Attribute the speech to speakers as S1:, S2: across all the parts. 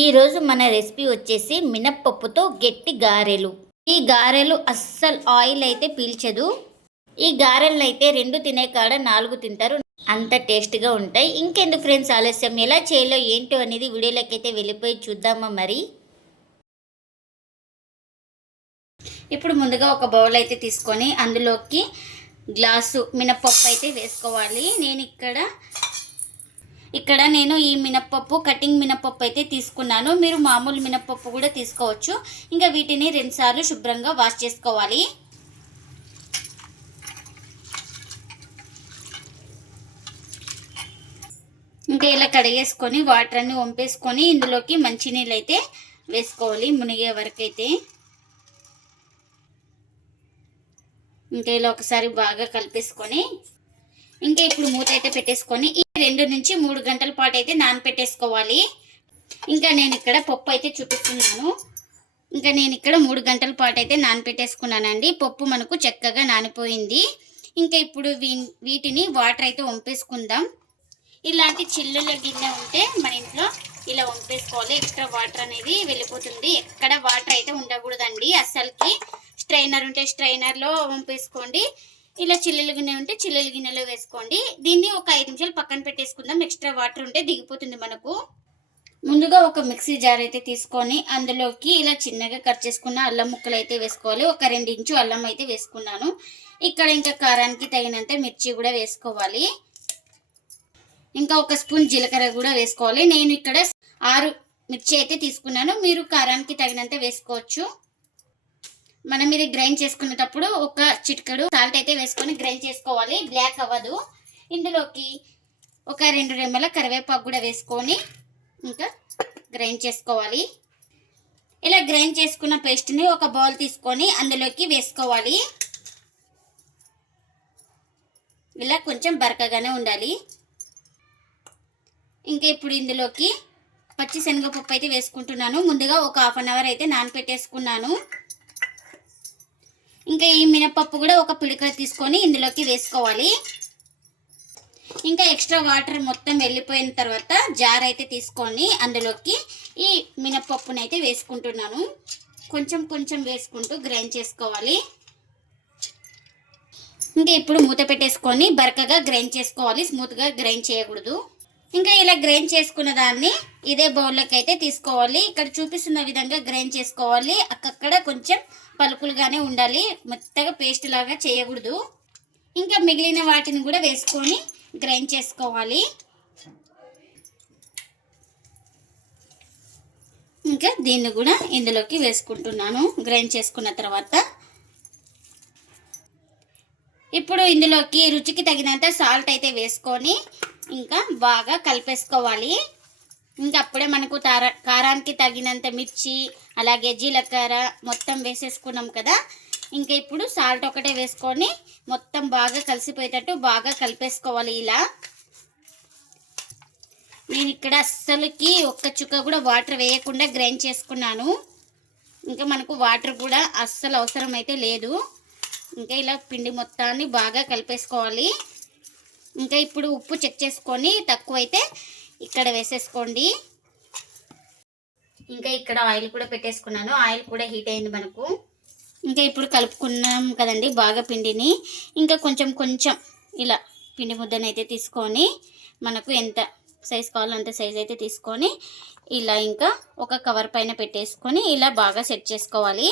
S1: ఈరోజు మన రెసిపీ వచ్చేసి మినప్పప్పుతో గట్టి గారెలు. ఈ గారెలు అస్సలు ఆయిల్ అయితే పీల్చదు. ఈ గారెలను అయితే రెండు తినే కాడ నాలుగు తింటారు. అంత టేస్ట్గా ఉంటాయి. ఇంకెందుకు ఫ్రెండ్స్ ఆలస్యం? ఎలా చేయాలో ఏంటో అనేది వీడియోలోకైతే అయితే వెళ్ళిపోయి చూద్దామా మరి? ఇప్పుడు ముందుగా ఒక బౌల్ అయితే తీసుకొని అందులోకి గ్లాసు మినప్పప్పు అయితే వేసుకోవాలి. నేను ఇక్కడ ఇక్కడ నేను ఈ మినప్పప్పు కటింగ్ మినప్పప్పు అయితే తీసుకున్నాను. మీరు మామూలు మినప్పప్పు కూడా తీసుకోవచ్చు. ఇంకా వీటిని రెండుసార్లు శుభ్రంగా వాష్ చేసుకోవాలి. ఇంకా ఇలా కడిగేసుకొని వాటర్ అన్ని వంపేసుకొని ఇందులోకి మంచినీళ్ళు అయితే వేసుకోవాలి మునిగే వరకు అయితే ఇంకా ఇలా ఒకసారి బాగా కలిపేసుకొని ఇంకా ఇప్పుడు మూత అయితే పెట్టేసుకొని ఈ రెండు నుంచి మూడు గంటల పాటు అయితే నానపెట్టేసుకోవాలి. ఇంకా నేను ఇక్కడ పప్పు అయితే చూపిస్తున్నాను. ఇంకా నేను ఇక్కడ మూడు గంటల పాటు అయితే నానపెట్టేసుకున్నానండి. పప్పు మనకు చక్కగా నానిపోయింది. ఇంకా ఇప్పుడు వీ వీటిని వాటర్ అయితే వంపేసుకుందాం. ఇలాంటి చిల్లుల గిన్నె ఉంటే మన ఇంట్లో ఇలా వంపేసుకోవాలి. ఎక్స్ట్రా వాటర్ అనేది వెళ్ళిపోతుంది. ఎక్కడ వాటర్ అయితే ఉండకూడదండి అస్సలకి. స్ట్రైనర్ ఉంటే స్ట్రైనర్లో వంపేసుకోండి. ఇలా చిల్లలు గిన్నె ఉంటే చిల్లుల గిన్నెలో వేసుకోండి. దీన్ని ఒక ఐదు నిమిషాలు పక్కన పెట్టేసుకుందాం. ఎక్స్ట్రా వాటర్ ఉంటే దిగిపోతుంది మనకు. ముందుగా ఒక మిక్సీ జార్ అయితే తీసుకొని అందులోకి ఇలా చిన్నగా కట్ చేసుకున్న అల్లం ముక్కలు అయితే వేసుకోవాలి. ఒక రెండు ఇంచు అల్లం అయితే వేసుకున్నాను. ఇక్కడ ఇంకా కారానికి తగినంత మిర్చి కూడా వేసుకోవాలి. ఇంకా ఒక స్పూన్ జీలకర్ర కూడా వేసుకోవాలి. నేను ఇక్కడ ఆరు మిర్చి అయితే తీసుకున్నాను. మీరు కారానికి తగినంత వేసుకోవచ్చు. మనం ఇది గ్రైండ్ చేసుకునేటప్పుడు ఒక చిటికడు సాల్ట్ అయితే వేసుకొని గ్రైండ్ చేసుకోవాలి. బ్లాక్ అవ్వదు. ఇందులోకి ఒక రెండు రెమ్మల కరివేపాకు కూడా వేసుకొని ఇంకా గ్రైండ్ చేసుకోవాలి. ఇలా గ్రైండ్ చేసుకున్న పేస్ట్ని ఒక బౌల్ తీసుకొని అందులోకి వేసుకోవాలి. ఇలా కొంచెం బరకగానే ఉండాలి. ఇంకా ఇప్పుడు ఇందులోకి పచ్చి శనగపప్పు అయితే వేసుకుంటున్నాను. ముందుగా ఒక హాఫ్ అన్ అవర్ అయితే నానపెట్టేసుకున్నాను. ఇంకా ఈ మినపప్పు కూడా ఒక పిడిక తీసుకొని ఇందులోకి వేసుకోవాలి. ఇంకా ఎక్స్ట్రా వాటర్ మొత్తం వెళ్ళిపోయిన తర్వాత జార్ అయితే తీసుకొని అందులోకి ఈ మినపప్పుని అయితే వేసుకుంటున్నాను. కొంచెం కొంచెం వేసుకుంటూ గ్రైండ్ చేసుకోవాలి. ఇంకా ఇప్పుడు మూత పెట్టేసుకొని బరకగా గ్రైండ్ చేసుకోవాలి. స్మూత్గా గ్రైండ్ చేయకూడదు. ఇంకా ఇలా గ్రైండ్ చేసుకున్న దాన్ని ఇదే బౌల్లోకి అయితే తీసుకోవాలి. ఇక్కడ చూపిస్తున్న విధంగా గ్రైండ్ చేసుకోవాలి. అక్కక్కడ కొంచెం పలుకులుగానే ఉండాలి. మెత్తగా పేస్ట్ లాగా చేయకూడదు. ఇంకా మిగిలిన వాటిని కూడా వేసుకొని గ్రైండ్ చేసుకోవాలి. ఇంకా దీన్ని కూడా ఇందులోకి వేసుకుంటున్నాను. గ్రైండ్ చేసుకున్న తర్వాత ఇప్పుడు ఇందులోకి రుచికి తగినంత సాల్ట్ అయితే వేసుకొని ఇంకా బాగా కలిపేసుకోవాలి. ఇంకా అప్పుడే మనకు తార కారానికి తగినంత మిర్చి అలాగే జీలకర్ర మొత్తం వేసేసుకున్నాం కదా. ఇంకా ఇప్పుడు సాల్ట్ ఒకటే వేసుకొని మొత్తం బాగా కలిసిపోయేటట్టు బాగా కలిపేసుకోవాలి ఇలా. నేను ఇక్కడ అస్సలకి ఒక్క చుక్క కూడా వాటర్ వేయకుండా గ్రైండ్ చేసుకున్నాను. ఇంకా మనకు వాటర్ కూడా అస్సలు అవసరం అయితే లేదు. ఇంకా ఇలా పిండి మొత్తాన్ని బాగా కలిపేసుకోవాలి. ఇంకా ఇప్పుడు ఉప్పు చెక్ చేసుకొని తక్కువైతే ఇక్కడ వేసేసుకోండి. ఇంకా ఇక్కడ ఆయిల్ కూడా పెట్టేసుకున్నాను. ఆయిల్ కూడా హీట్ అయింది మనకు. ఇంకా ఇప్పుడు కలుపుకున్నాం కదండి బాగా పిండిని. ఇంకా కొంచెం కొంచెం ఇలా పిండి ముద్దనైతే అయితే తీసుకొని మనకు ఎంత సైజ్ కావాలో అంత సైజ్ అయితే తీసుకొని ఇలా ఇంకా ఒక కవర్ పైన పెట్టేసుకొని ఇలా బాగా సెట్ చేసుకోవాలి.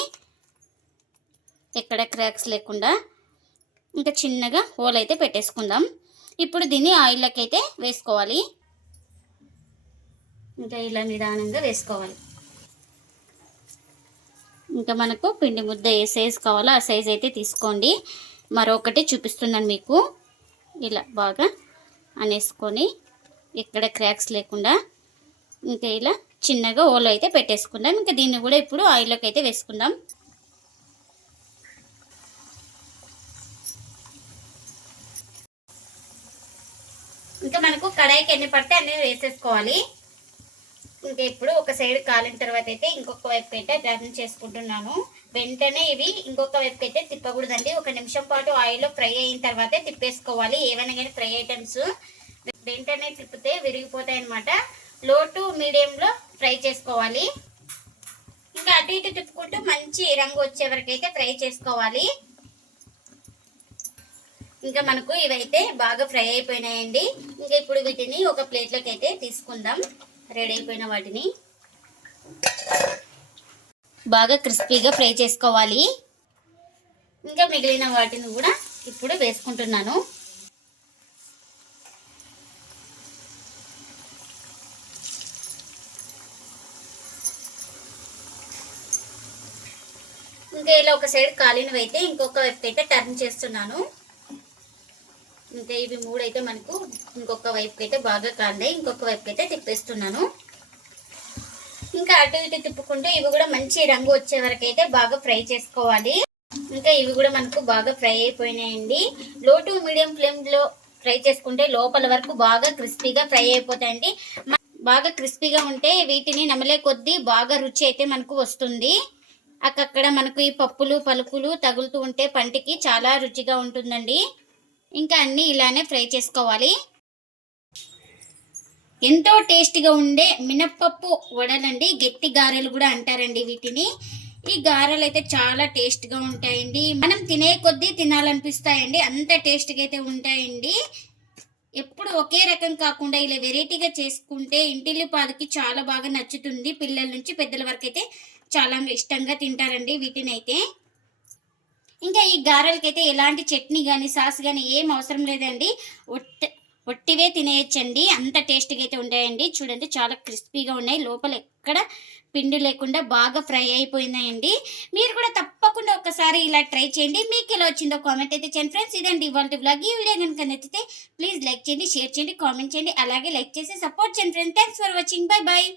S1: ఎక్కడ క్రాక్స్ లేకుండా. ఇంకా చిన్నగా హోల్ అయితే పెట్టేసుకుందాం. ఇప్పుడు దీన్ని ఆయిల్లోకి అయితే వేసుకోవాలి. ఇంకా ఇలా నిదానంగా వేసుకోవాలి. ఇంకా మనకు పిండి ముద్ద ఏ సైజ్ కావాలో ఆ సైజ్ అయితే తీసుకోండి. మరొకటి చూపిస్తున్నాను మీకు. ఇలా బాగా అనేసుకొని ఎక్కడ క్రాక్స్ లేకుండా ఇంకా ఇలా చిన్నగా ఓలో అయితే పెట్టేసుకుందాం. ఇంకా దీన్ని కూడా ఇప్పుడు ఆయిల్లోకి అయితే వేసుకుందాం. ఇంకా మనకు కడాయికి ఎన్ని పడితే అన్నీ వేసేసుకోవాలి. ఇంకా ఇప్పుడు ఒక సైడ్ కాలిన తర్వాత అయితే ఇంకొక వైపు అయితే టర్న్ చేసుకుంటున్నాను. వెంటనే ఇవి ఇంకొక వైపు అయితే తిప్పకూడదండి. ఒక నిమిషం పాటు ఆయిల్లో ఫ్రై అయిన తర్వాతే తిప్పేసుకోవాలి. ఏవైనా కానీ ఫ్రై ఐటమ్స్ వెంటనే తిప్పితే విరిగిపోతాయి అనమాట లో టు మీడియంలో ఫ్రై చేసుకోవాలి. ఇంకా అటు ఇటు తిప్పుకుంటూ మంచి రంగు వచ్చే వరకు అయితే ఫ్రై చేసుకోవాలి. ఇంకా మనకు ఇవైతే బాగా ఫ్రై అయిపోయినాయండి. ఇంకా ఇప్పుడు వీటిని ఒక ప్లేట్లోకి అయితే తీసుకుందాం. రెడీ అయిపోయిన వాటిని బాగా క్రిస్పీగా ఫ్రై చేసుకోవాలి. ఇంకా మిగిలిన వాటిని కూడా ఇప్పుడు వేసుకుంటున్నాను. ఇంకా ఇలా ఒక సైడ్ కాలినవి అయితే ఇంకొక వైపు అయితే టర్న్ చేస్తున్నాను. ఇంకా ఇవి మూడు అయితే మనకు ఇంకొక వైపుకి అయితే బాగా కాందాయి ఇంకొక వైపుకి అయితే తిప్పేస్తున్నాను. ఇంకా అటు ఇటు తిప్పుకుంటూ ఇవి కూడా మంచి రంగు వచ్చే వరకు అయితే బాగా ఫ్రై చేసుకోవాలి. ఇంకా ఇవి కూడా మనకు బాగా ఫ్రై అయిపోయినాయండి. లో టు మీడియం ఫ్లేమ్లో ఫ్రై చేసుకుంటే లోపల వరకు బాగా క్రిస్పీగా ఫ్రై అయిపోతాయండి. బాగా క్రిస్పీగా ఉంటే వీటిని నమలే కొద్దీ బాగా రుచి అయితే మనకు వస్తుంది. అక్కడ మనకు ఈ పప్పులు పలుకులు తగులుతూ ఉంటే పంటికి చాలా రుచిగా ఉంటుందండి. ఇంకా అన్నీ ఇలానే ఫ్రై చేసుకోవాలి. ఎంతో టేస్టీగా ఉండే మినప్పప్పు వడలండి. గట్టి గారెలు కూడా అంటారండి వీటిని. ఈ గారెలు అయితే చాలా టేస్ట్గా ఉంటాయండి. మనం తినే కొద్దీ తినాలనిపిస్తాయండి. అంత టేస్ట్గా అయితే ఉంటాయండి. ఎప్పుడు ఒకే రకం కాకుండా ఇలా వెరైటీగా చేసుకుంటే ఇంటిల్లిపాదికి చాలా బాగా నచ్చుతుంది. పిల్లల నుంచి పెద్దల వరకు అయితే చాలా ఇష్టంగా తింటారండి వీటిని అయితే ఇంకా ఈ గారెలకైతే ఎలాంటి చట్నీ కానీ సాస్ కానీ ఏం అవసరం లేదండి. ఒట్టి ఒట్టివే తినేయచ్చండి. అంత టేస్ట్గా అయితే ఉంటాయండి చూడండి చాలా క్రిస్పీగా ఉన్నాయి. లోపల ఎక్కడ పిండి లేకుండా బాగా ఫ్రై అయిపోయినాయండి మీరు కూడా తప్పకుండా ఒకసారి ఇలా ట్రై చేయండి. మీకు ఎలా వచ్చిందో కామెంట్ అయితే చేయండి. ఫ్రెండ్స్ ఇదండి ఇవాళ బ్లాగ్ ఈ వీడియో కనుక నచ్చితే ప్లీజ్ లైక్ చేయండి షేర్ చేయండి కామెంట్ చేయండి. అలాగే లైక్ చేసి సపోర్ట్ చేయండి friends. Thanks for watching. Bye bye